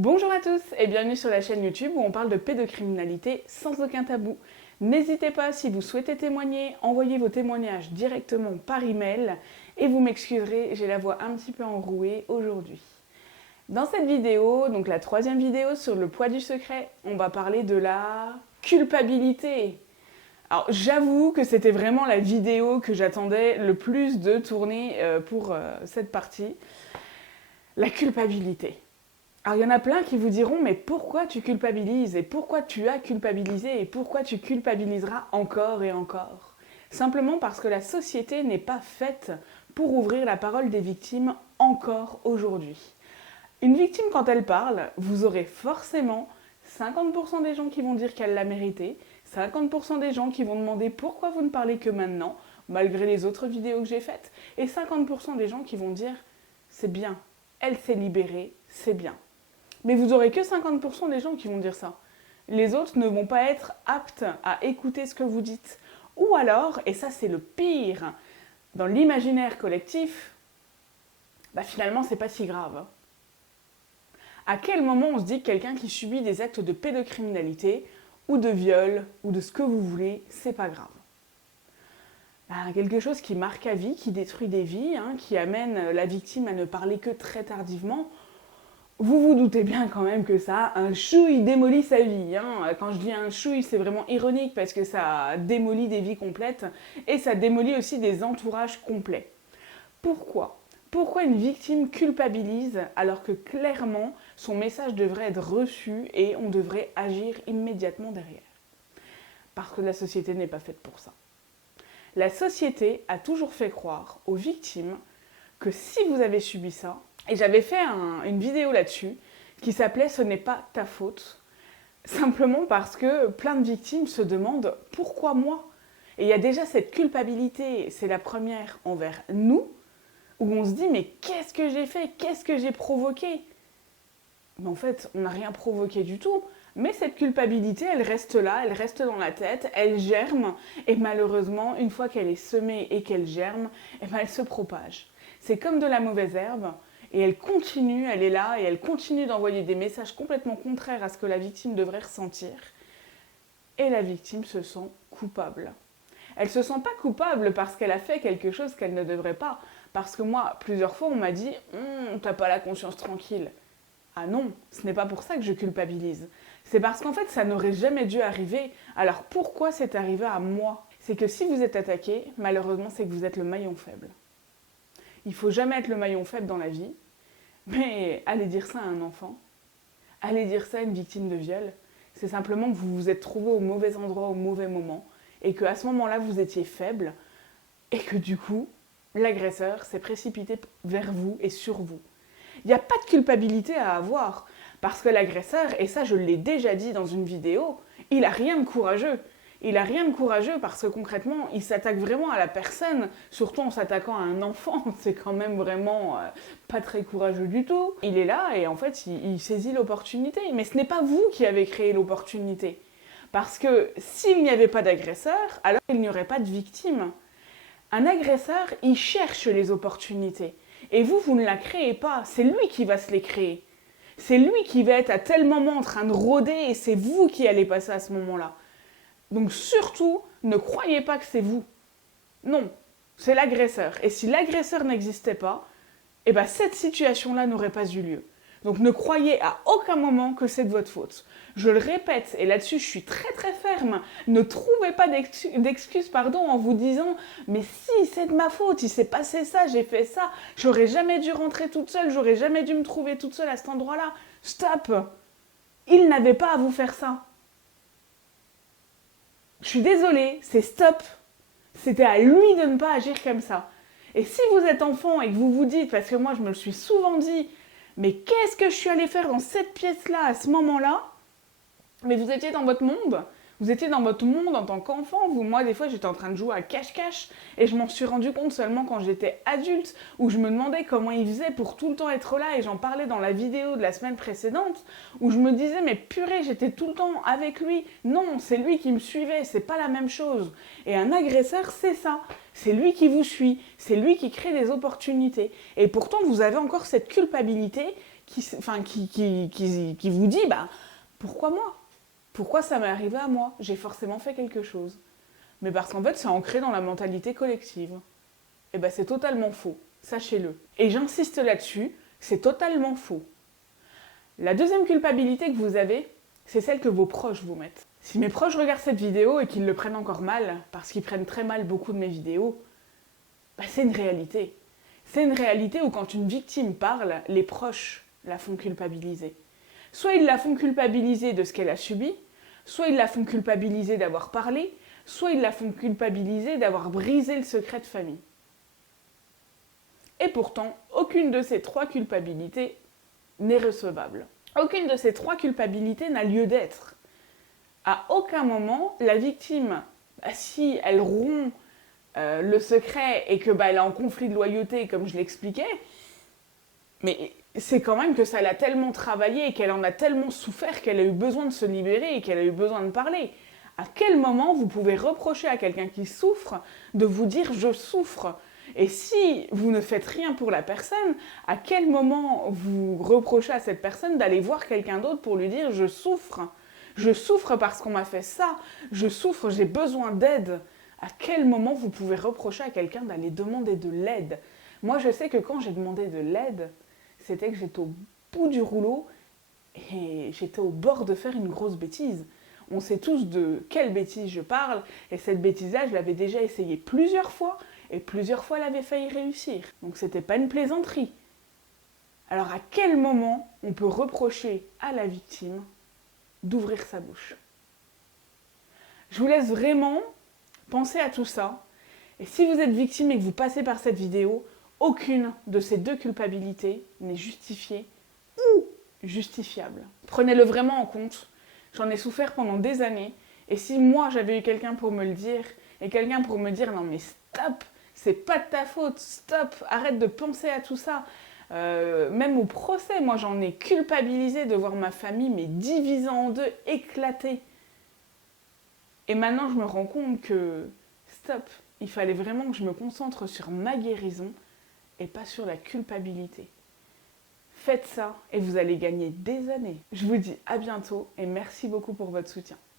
Bonjour à tous et bienvenue sur la chaîne YouTube où on parle de pédocriminalité sans aucun tabou. N'hésitez pas, si vous souhaitez témoigner, envoyez vos témoignages directement par email et vous m'excuserez, j'ai la voix un petit peu enrouée aujourd'hui. Dans cette vidéo, donc la troisième vidéo sur le poids du secret, on va parler de la culpabilité. Alors j'avoue que c'était vraiment la vidéo que j'attendais le plus de tourner pour cette partie. La culpabilité. Alors il y en a plein qui vous diront mais pourquoi tu culpabilises et pourquoi tu as culpabilisé et pourquoi tu culpabiliseras encore et encore. Simplement parce que la société n'est pas faite pour ouvrir la parole des victimes encore aujourd'hui. Une victime quand elle parle, vous aurez forcément 50% des gens qui vont dire qu'elle l'a mérité, 50% des gens qui vont demander pourquoi vous ne parlez que maintenant, malgré les autres vidéos que j'ai faites, et 50% des gens qui vont dire c'est bien, elle s'est libérée, c'est bien. Mais vous n'aurez que 50% des gens qui vont dire ça. Les autres ne vont pas être aptes à écouter ce que vous dites. Ou alors, et ça c'est le pire, dans l'imaginaire collectif, finalement c'est pas si grave. À quel moment on se dit que quelqu'un qui subit des actes de pédocriminalité, ou de viol, ou de ce que vous voulez, c'est pas grave. Quelque chose qui marque à vie, qui détruit des vies, qui amène la victime à ne parler que très tardivement. Vous vous doutez bien quand même que ça, un chouille démolit sa vie. Quand je dis un chouille, c'est vraiment ironique parce que ça démolit des vies complètes et ça démolit aussi des entourages complets. Pourquoi ? Pourquoi une victime culpabilise alors que clairement son message devrait être reçu et on devrait agir immédiatement derrière ? Parce que la société n'est pas faite pour ça. La société a toujours fait croire aux victimes que si vous avez subi ça, et j'avais fait une vidéo là-dessus qui s'appelait « Ce n'est pas ta faute », simplement parce que plein de victimes se demandent « Pourquoi moi ?» Et il y a déjà cette culpabilité, c'est la première envers nous, où on se dit « Mais qu'est-ce que j'ai fait ? Qu'est-ce que j'ai provoqué ?» Mais en fait, on n'a rien provoqué du tout. Mais cette culpabilité, elle reste là, elle reste dans la tête, elle germe, et malheureusement, une fois qu'elle est semée et qu'elle germe, elle se propage. C'est comme de la mauvaise herbe, et elle continue, elle est là, et elle continue d'envoyer des messages complètement contraires à ce que la victime devrait ressentir. Et la victime se sent coupable. Elle ne se sent pas coupable parce qu'elle a fait quelque chose qu'elle ne devrait pas. Parce que moi, plusieurs fois, on m'a dit « T'as pas la conscience tranquille ». Ah non, ce n'est pas pour ça que je culpabilise. C'est parce qu'en fait, ça n'aurait jamais dû arriver. Alors pourquoi c'est arrivé à moi ? C'est que si vous êtes attaqué, malheureusement, c'est que vous êtes le maillon faible. Il ne faut jamais être le maillon faible dans la vie, mais aller dire ça à un enfant, aller dire ça à une victime de viol, c'est simplement que vous vous êtes trouvé au mauvais endroit au mauvais moment et qu'à ce moment-là, vous étiez faible et que du coup, l'agresseur s'est précipité vers vous et sur vous. Il n'y a pas de culpabilité à avoir parce que l'agresseur, et ça je l'ai déjà dit dans une vidéo, il n'a rien de courageux. Il n'a rien de courageux parce que concrètement, il s'attaque vraiment à la personne, surtout en s'attaquant à un enfant, c'est quand même vraiment pas très courageux du tout. Il est là et en fait, il saisit l'opportunité. Mais ce n'est pas vous qui avez créé l'opportunité. Parce que s'il n'y avait pas d'agresseur, alors il n'y aurait pas de victime. Un agresseur, il cherche les opportunités. Et vous, vous ne la créez pas, c'est lui qui va se les créer. C'est lui qui va être à tel moment en train de rôder et c'est vous qui allez passer à ce moment-là. Donc surtout, ne croyez pas que c'est vous. Non, c'est l'agresseur. Et si l'agresseur n'existait pas, cette situation-là n'aurait pas eu lieu. Donc ne croyez à aucun moment que c'est de votre faute. Je le répète, et là-dessus je suis très très ferme, ne trouvez pas d'excuses en vous disant « Mais si, c'est de ma faute, il s'est passé ça, j'ai fait ça, j'aurais jamais dû rentrer toute seule, j'aurais jamais dû me trouver toute seule à cet endroit-là. Stop ! Il n'avait pas à vous faire ça. » Je suis désolée, c'est stop. C'était à lui de ne pas agir comme ça. Et si vous êtes enfant et que vous vous dites, parce que moi je me le suis souvent dit, mais qu'est-ce que je suis allée faire dans cette pièce-là à ce moment-là ? Mais vous étiez dans votre monde. Vous étiez dans votre monde en tant qu'enfant. Moi, des fois, j'étais en train de jouer à cache-cache et je m'en suis rendu compte seulement quand j'étais adulte, où je me demandais comment il faisait pour tout le temps être là et j'en parlais dans la vidéo de la semaine précédente, où je me disais, mais purée, j'étais tout le temps avec lui. Non, c'est lui qui me suivait, c'est pas la même chose. Et un agresseur, c'est ça. C'est lui qui vous suit, c'est lui qui crée des opportunités. Et pourtant, vous avez encore cette culpabilité qui vous dit, bah, pourquoi moi? Pourquoi ça m'est arrivé à moi? J'ai forcément fait quelque chose. Mais parce qu'en fait, c'est ancré dans la mentalité collective. Et ben c'est totalement faux, sachez-le. Et j'insiste là-dessus, c'est totalement faux. La deuxième culpabilité que vous avez, c'est celle que vos proches vous mettent. Si mes proches regardent cette vidéo et qu'ils le prennent encore mal, parce qu'ils prennent très mal beaucoup de mes vidéos, bah c'est une réalité. C'est une réalité où quand une victime parle, les proches la font culpabiliser. Soit ils la font culpabiliser de ce qu'elle a subi, soit ils la font culpabiliser d'avoir parlé, soit ils la font culpabiliser d'avoir brisé le secret de famille. Et pourtant, aucune de ces trois culpabilités n'est recevable. Aucune de ces trois culpabilités n'a lieu d'être. À aucun moment, la victime, si elle rompt le secret et que elle est en conflit de loyauté, comme je l'expliquais, mais c'est quand même que ça l'a tellement travaillé et qu'elle en a tellement souffert qu'elle a eu besoin de se libérer et qu'elle a eu besoin de parler. À quel moment vous pouvez reprocher à quelqu'un qui souffre de vous dire « je souffre » ? Et si vous ne faites rien pour la personne, à quel moment vous reprochez à cette personne d'aller voir quelqu'un d'autre pour lui dire « je souffre ». Je souffre parce qu'on m'a fait ça, je souffre, j'ai besoin d'aide. À quel moment vous pouvez reprocher à quelqu'un d'aller demander de l'aide? Moi, je sais que quand j'ai demandé de l'aide, c'était que j'étais au bout du rouleau et j'étais au bord de faire une grosse bêtise. On sait tous de quelle bêtise je parle, et cette bêtise-là, je l'avais déjà essayée plusieurs fois, et plusieurs fois, elle avait failli réussir. Donc, c'était pas une plaisanterie. Alors, à quel moment on peut reprocher à la victime d'ouvrir sa bouche? Je vous laisse vraiment penser à tout ça. Et si vous êtes victime et que vous passez par cette vidéo, aucune de ces deux culpabilités n'est justifiée ou justifiable. Prenez-le vraiment en compte. J'en ai souffert pendant des années. Et si moi, j'avais eu quelqu'un pour me le dire, et quelqu'un pour me dire « Non mais stop, c'est pas de ta faute, stop, arrête de penser à tout ça ». Même au procès, moi j'en ai culpabilisé de voir ma famille mais divisée en deux, éclatée. Et maintenant je me rends compte que stop, il fallait vraiment que je me concentre sur ma guérison et pas sur la culpabilité. Faites ça et vous allez gagner des années. Je vous dis à bientôt et merci beaucoup pour votre soutien.